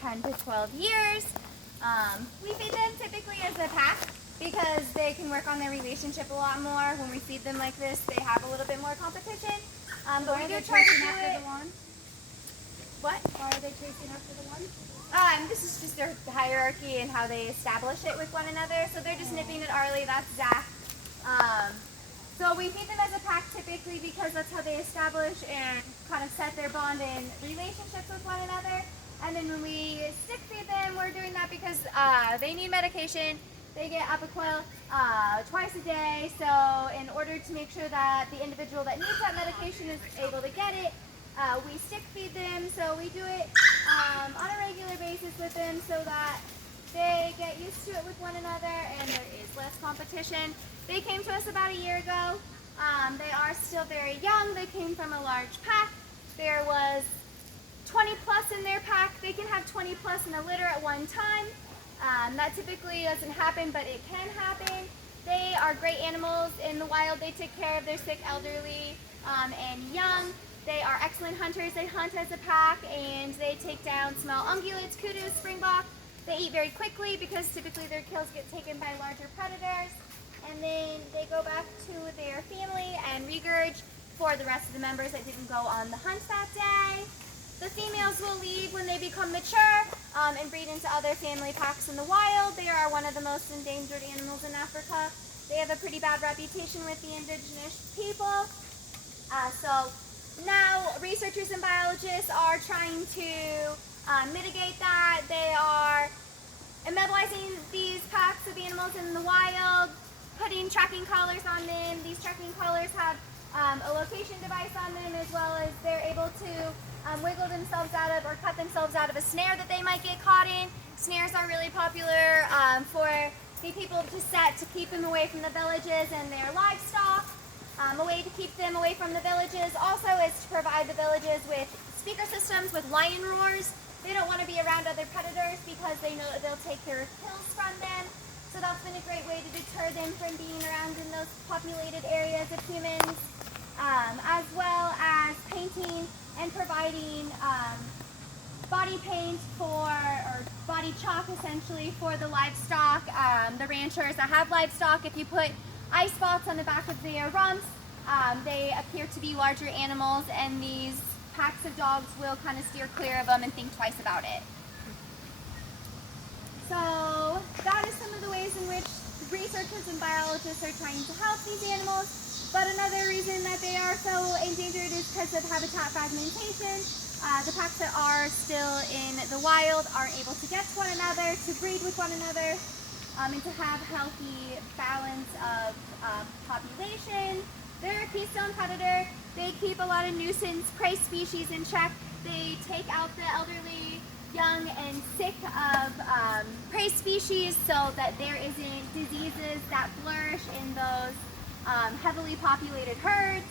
10 to 12 years. We feed them typically as a pack because they can work on their relationship a lot more. When we feed them like this, they have a little bit more competition. But we do try to do it. What? Why are they chasing after the one? This is just their hierarchy and how they establish it with one another. So they're just nipping at Arlie. That's Zach. So we feed them as a pack typically because that's how they establish and kind of set their bond in relationships with one another. And then when we stick feed them, we're doing that because they need medication. They get Apoquel twice a day. So in order to make sure that the individual that needs that medication is able to get it, we stick feed them. So we do it on a regular basis with them so that they get used to it with one another and there is less competition. They came to us about a year ago. They are still very young. They came from a large pack. There was 20 plus in their pack. They can have 20 plus in a litter at one time. That typically doesn't happen, but it can happen. They are great animals in the wild. They take care of their sick elderly and young. They are excellent hunters. They hunt as a pack and they take down small ungulates, kudus, springbok. They eat very quickly because typically their kills get taken by larger predators. And then they go back to their family and regurge for the rest of the members that didn't go on the hunt that day. The females will leave when they become mature and breed into other family packs in the wild. They are one of the most endangered animals in Africa. They have a pretty bad reputation with the indigenous people. So now researchers and biologists are trying to mitigate that. They are immobilizing these packs of animals in the wild, putting tracking collars on them. These tracking collars have a location device on them, as well as they're able to wiggle themselves out of or cut themselves out of a snare that they might get caught in. Snares are really popular for the people to set to keep them away from the villages and their livestock. A way to keep them away from the villages also is to provide the villages with speaker systems with lion roars. They don't want to be around other predators because they know that they'll take their kills from them. So that's been a great way to deter them from being around in those populated areas of humans, as well as painting and providing body paint or body chalk essentially for the livestock. The ranchers that have livestock, if you put eye spots on the back of their rumps, they appear to be larger animals, and these packs of dogs will kind of steer clear of them and think twice about it. So that is some of the ways in which researchers and biologists are trying to help these animals. But another reason that they are so endangered is because of habitat fragmentation. The packs that are still in the wild aren't able to get to one another, to breed with one another, and to have healthy balance of population. They're a keystone predator. They keep a lot of nuisance prey species in check. They take out the elderly, young, and sick of prey species so that there isn't diseases that flourish in those heavily populated herds.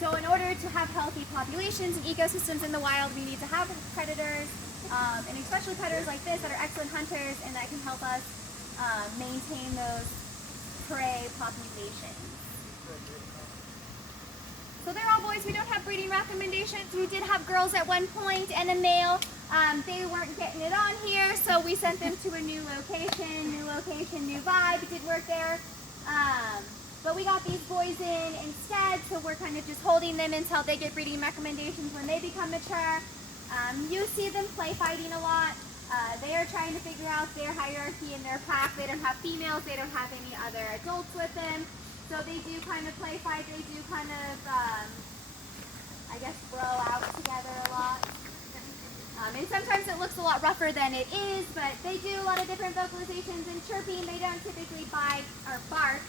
So in order to have healthy populations and ecosystems in the wild, we need to have predators, and especially predators like this that are excellent hunters and that can help us maintain those prey populations. So they're all boys. We don't have breeding recommendations. We did have girls at one point and a male. They weren't getting it on here, so we sent them to a new location, new vibe. It did work there. But we got these boys in instead, so we're kind of just holding them until they get breeding recommendations when they become mature. You see them play fighting a lot. They are trying to figure out their hierarchy in their pack. They don't have females. They don't have any other adults with them. So they do kind of play fight. They do kind of, I guess, bro out together a lot. And sometimes it looks a lot rougher than it is, but they do a lot of different vocalizations and chirping. They don't typically bite or bark.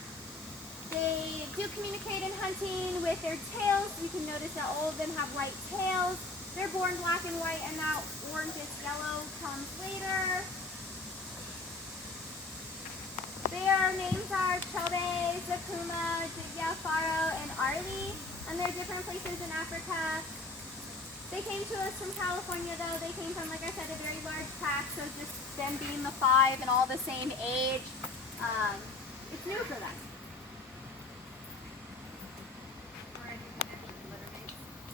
They do communicate in hunting with their tails. You can notice that all of them have white tails. They're born black and white, and that orangish yellow comes later. Their names are Chobe, Zakuma, Jigya, Faro, and Arlie, and they're different places in Africa. They came to us from California, though. They came from, like I said, a very large pack, so just them being the 5 and all the same age, it's new for them.